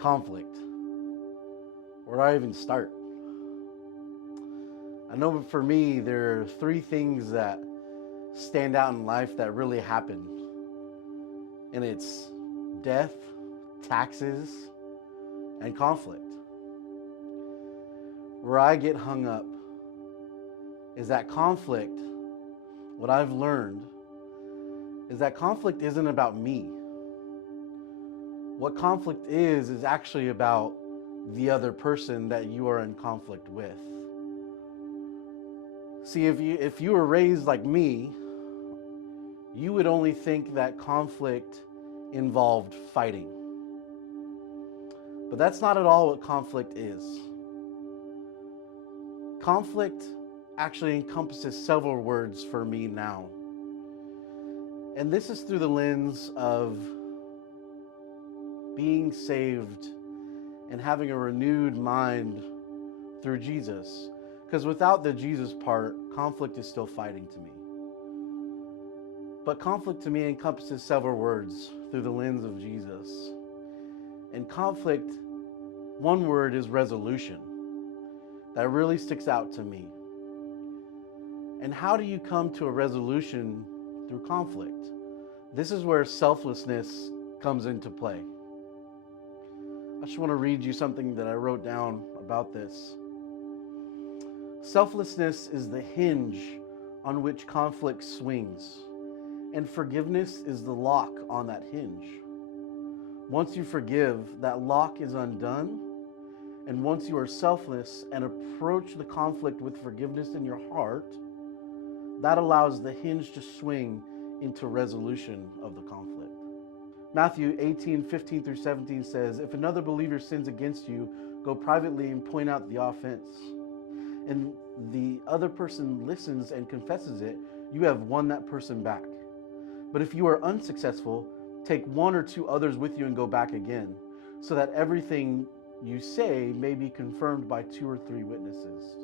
Conflict. Where do I even start? I know for me, there are three things that stand out in life that really happen. And it's death, taxes, and conflict. Where I get hung up is that conflict, what I've learned, is that conflict isn't about me. What conflict is actually about the other person that you are in conflict with. See, if you were raised like me, you would only think that conflict involved fighting. But that's not at all what conflict is. Conflict actually encompasses several words for me now. And this is through the lens of being saved and having a renewed mind through Jesus. Because without the Jesus part, conflict is still fighting to me. But conflict to me encompasses several words through the lens of Jesus. And conflict, one word is resolution. That really sticks out to me. And how do you come to a resolution through conflict? This is where selflessness comes into play. I just want to read you something that I wrote down about this. Selflessness is the hinge on which conflict swings, and forgiveness is the lock on that hinge. Once you forgive, that lock is undone, and once you are selfless and approach the conflict with forgiveness in your heart, that allows the hinge to swing into resolution of the conflict. Matthew 18:15-17 says, "If another believer sins against you, go privately and point out the offense. And the other person listens and confesses it, you have won that person back. But if you are unsuccessful, take one or two others with you and go back again, so that everything you say may be confirmed by two or three witnesses.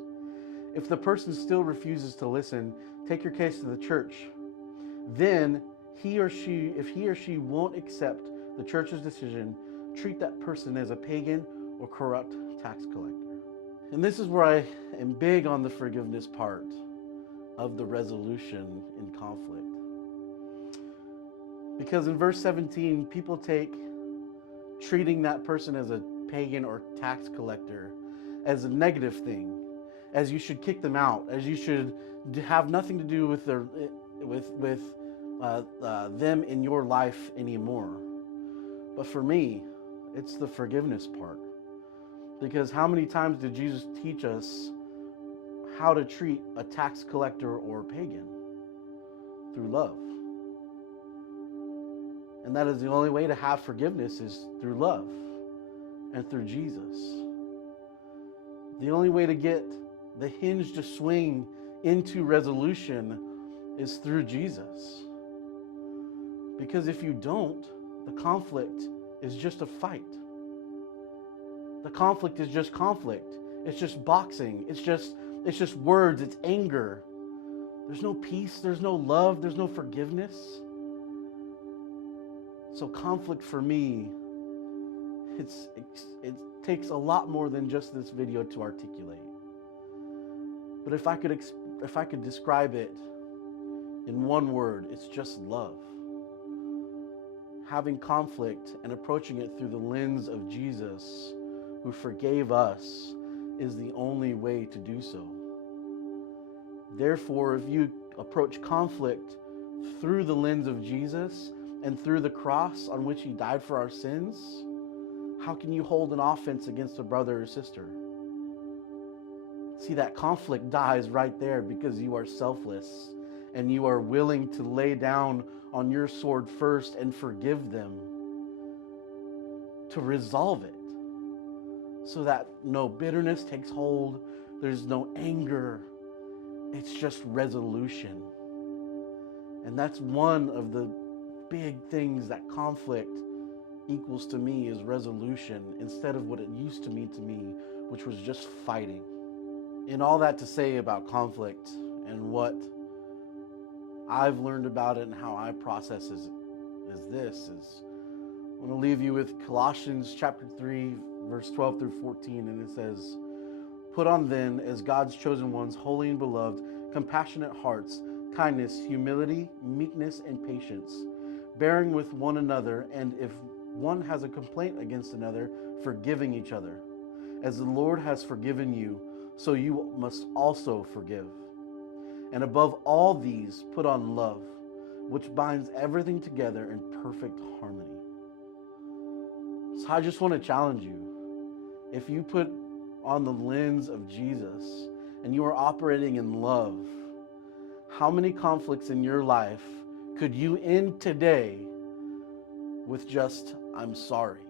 If the person still refuses to listen, take your case to the church. Then if he or she won't accept the church's decision, treat that person as a pagan or corrupt tax collector." And this is where I am big on the forgiveness part of the resolution in conflict. Because in verse 17, people take treating that person as a pagan or tax collector as a negative thing, as you should kick them out, as you should have nothing to do with them in your life anymore. But for me, it's the forgiveness part. Because how many times did Jesus teach us how to treat a tax collector or a pagan? Through love. And that is the only way to have forgiveness is through love and through Jesus. The only way to get the hinge to swing into resolution is through Jesus. Because if you don't, the conflict is just a fight. The conflict is just conflict. It's just boxing. It's just words. It's anger. There's no peace. There's no love. There's no forgiveness. So conflict for me, it takes a lot more than just this video to articulate. But if I could describe it in one word, it's just love. Having conflict and approaching it through the lens of Jesus, who forgave us, is the only way to do so. Therefore, if you approach conflict through the lens of Jesus and through the cross on which he died for our sins, how can you hold an offense against a brother or sister? See, that conflict dies right there because you are selfless and you are willing to lay down on your sword first and forgive them to resolve it, so that no bitterness takes hold, there's no anger, it's just resolution. And that's one of the big things that conflict equals to me, is resolution, instead of what it used to mean to me, which was just fighting. And all that to say about conflict and what I've learned about it and how I process is I want to leave you with Colossians chapter 3, verse 12 through 14, and it says, "Put on then, as God's chosen ones, holy and beloved, compassionate hearts, kindness, humility, meekness, and patience, bearing with one another, and if one has a complaint against another, forgiving each other. As the Lord has forgiven you, so you must also forgive. And above all these, put on love, which binds everything together in perfect harmony." So I just want to challenge you. If you put on the lens of Jesus and you are operating in love, how many conflicts in your life could you end today with just, "I'm sorry"?